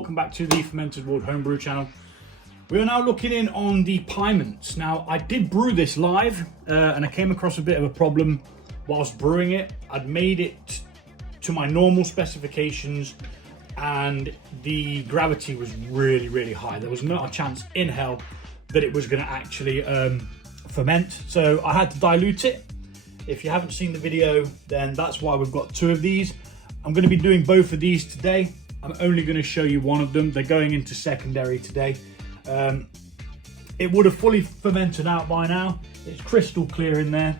welcome back to the Fermented World Homebrew channel. We are now looking in on the Pyments. Now, I did brew this live and I came across a bit of a problem whilst brewing it. I'd made it to my normal specifications and the gravity was really high. There was not a chance in hell that it was going to actually ferment, so I had to dilute it. If you haven't seen the video, then that's why we've got two of these. I'm going to be doing both of these today. I'm only going to show you one of them. They're going into secondary today. It would have fully fermented out by now. It's crystal clear in there.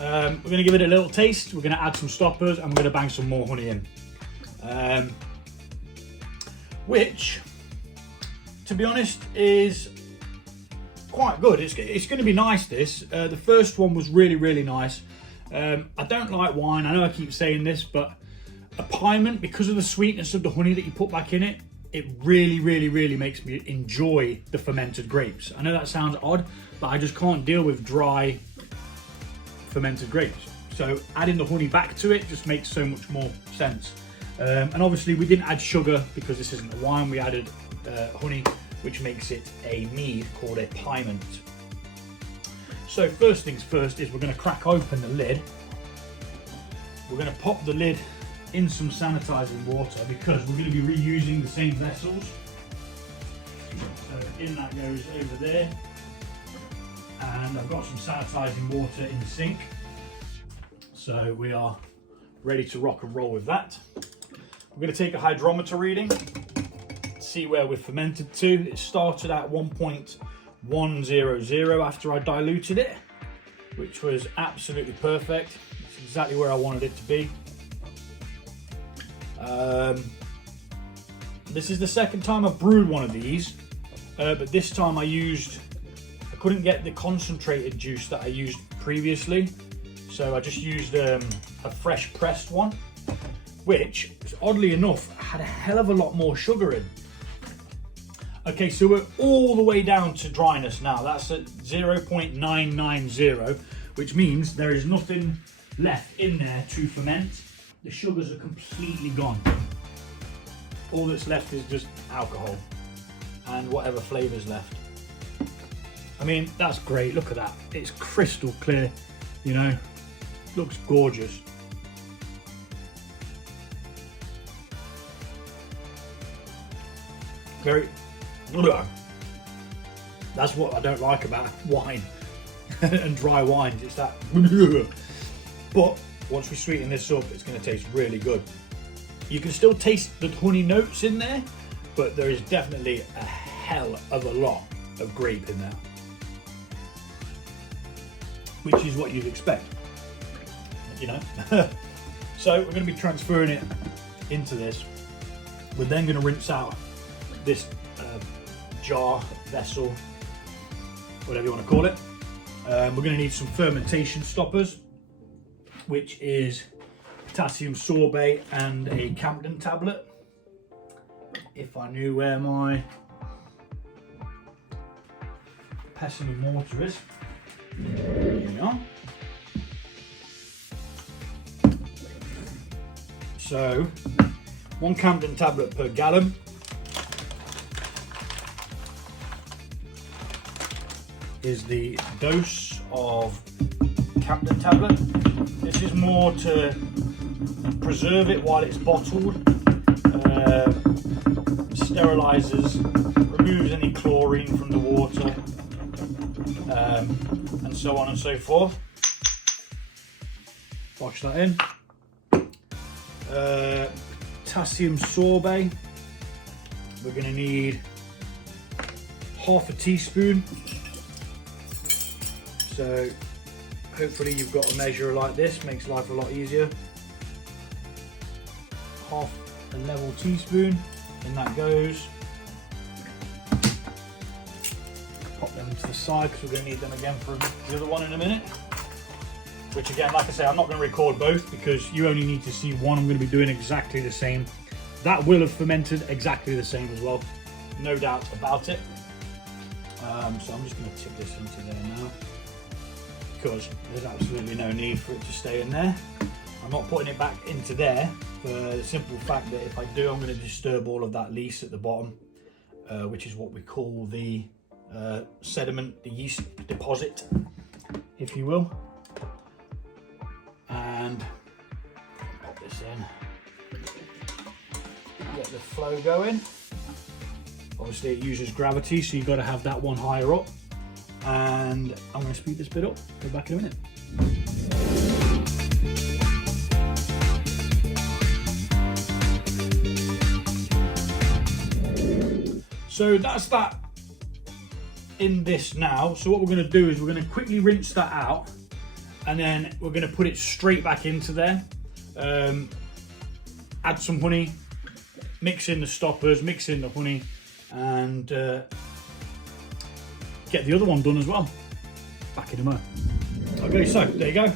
We're going to give it a little taste. We're going to add some stoppers and we're going to bang some more honey in. Which, to be honest, is quite good. It's going to be nice, this. The first one was really nice. I don't like wine. I know I keep saying this, but a Pyment, because of the sweetness of the honey that you put back in it, it really makes me enjoy the fermented grapes. I know that sounds odd, but I just can't deal with dry fermented grapes. So adding the honey back to it just makes so much more sense. And obviously we didn't add sugar because this isn't a wine. We added honey, which makes it a mead called a Pyment. So first things first is we're going to crack open the lid. We're going to pop the lid in some sanitizing water because we're going to be reusing the same vessels. So in that goes over there, and I've got some sanitizing water in the sink, so we are ready to rock and roll with that. We're going to take a hydrometer reading, see where we're fermented to. It started at 1.100 after I diluted it, which was absolutely perfect. It's exactly where I wanted it to be. This is the second time I've brewed one of these, but this time I couldn't get the concentrated juice that I used previously, so I just used a fresh pressed one, which oddly enough had a hell of a lot more sugar in. Okay, so we're all the way down to dryness now. That's at 0.990, which means there is nothing left in there to ferment. The sugars are completely gone. All that's left is just alcohol and whatever flavour's left. I mean, that's great. Look at that. It's crystal clear, you know. Looks gorgeous. Very... That's what I don't like about wine and dry wines. It's that... But once we sweeten this up, it's going to taste really good. You can still taste the honey notes in there, but there is definitely a hell of a lot of grape in there, which is what you'd expect, you know. So we're going to be transferring it into this. We're then going to rinse out this jar, vessel, whatever you want to call it. We're going to need some fermentation stoppers, which is potassium sorbate and a campden tablet. If I knew where my pestle and mortar is. Here we are. So 1 campden tablet per gallon. Is the dose of campden tablet. This is more to preserve it while it's bottled, sterilizes, removes any chlorine from the water, and so on and so forth. Wash that in. Potassium sorbate, we're going to need half a teaspoon. So hopefully you've got a measure like this, makes life a lot easier. Half a level teaspoon, in that goes. Pop them to the side because we're going to need them again for the other one in a minute. Which again, like I say, I'm not going to record both because you only need to see one. I'm going to be doing exactly the same. That will have fermented exactly the same as well, no doubt about it. So I'm just going to tip this into there now, because there's absolutely no need for it to stay in there. I'm not putting it back into there for the simple fact that if I do, I'm going to disturb all of that lees at the bottom, which is what we call the sediment, the yeast deposit, if you will. And pop this in, get the flow going. Obviously it uses gravity, so you've got to have that one higher up. And I'm going to speed this bit up, go back in a minute. So that's that in this now. So what we're going to do is we're going to quickly rinse that out, and then we're going to put it straight back into there. Add some honey, mix in the stoppers, mix in the honey, and get the other one done as well. Back in a moment. Okay, so there you go.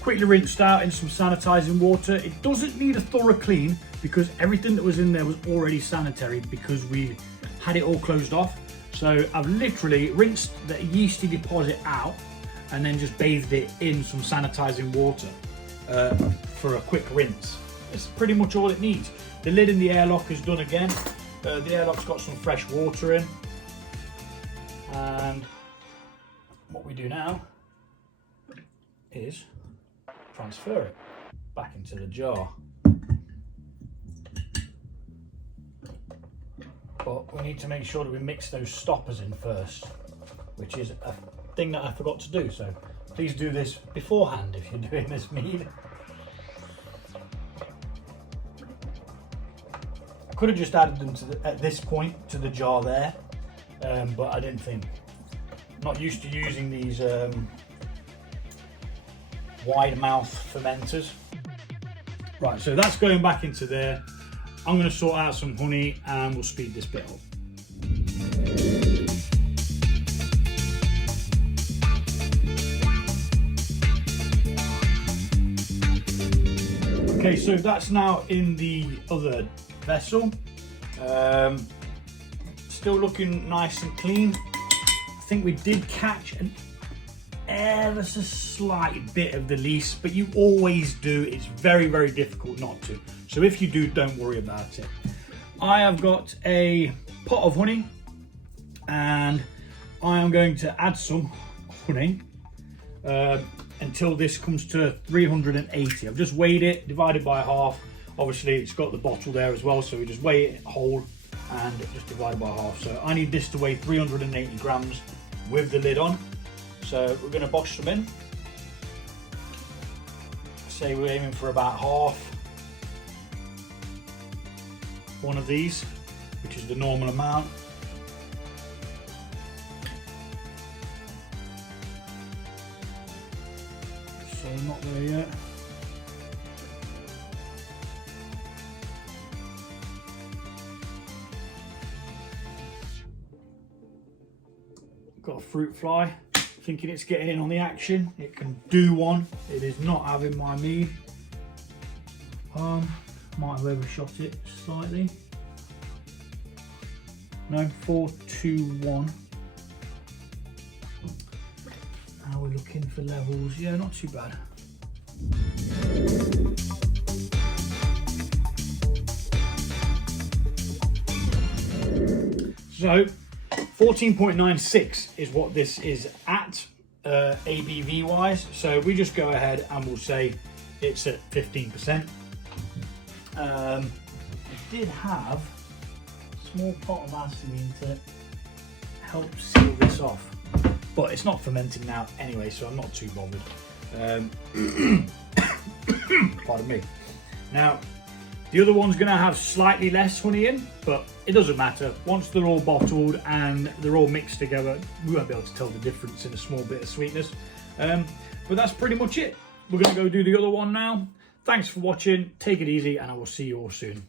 Quickly rinsed out in some sanitizing water. It doesn't need a thorough clean because everything that was in there was already sanitary because we had it all closed off. So I've literally rinsed the yeasty deposit out and then just bathed it in some sanitizing water for a quick rinse. It's pretty much all it needs. The lid in the airlock is done again. The airlock's got some fresh water in. And what we do now is transfer it back into the jar. But we need to make sure that we mix those stoppers in first, which is a thing that I forgot to do. So please do this beforehand if you're doing this mead. I could have just added them to at this point to the jar there, but I didn't think. Not used to using these wide mouth fermenters. Right, so that's going back into there. I'm going to sort out some honey and we'll speed this bit up. Okay, so that's now in the other vessel. Still looking nice and clean. I think we did catch an ever so slight bit of the lees, but you always do. It's very, very difficult not to. So if you do, don't worry about it. I have got a pot of honey and I am going to add some honey until this comes to 380. I've just weighed it, divided by half. Obviously it's got the bottle there as well, so we just weigh it whole and just divide by half. So I need this to weigh 380 grams with the lid on. So we're going to bosh them in. Say we're aiming for about half one of these, which is the normal amount. So not there yet. Got a fruit fly, thinking it's getting in on the action. It can do one. It is not having my mead. Might have overshot it slightly. No, 4, 2, 1. Now we're looking for levels. Yeah, not too bad. So 14.96 is what this is at ABV wise. So we just go ahead and we'll say it's at 15%. It did have a small pot of Vaseline to help seal this off, but it's not fermenting now anyway, so I'm not too bothered. Pardon me. Now, the other one's going to have slightly less honey in, but it doesn't matter. Once they're all bottled and they're all mixed together, we won't be able to tell the difference in a small bit of sweetness. But that's pretty much it. We're going to go do the other one now. Thanks for watching. Take it easy, and I will see you all soon.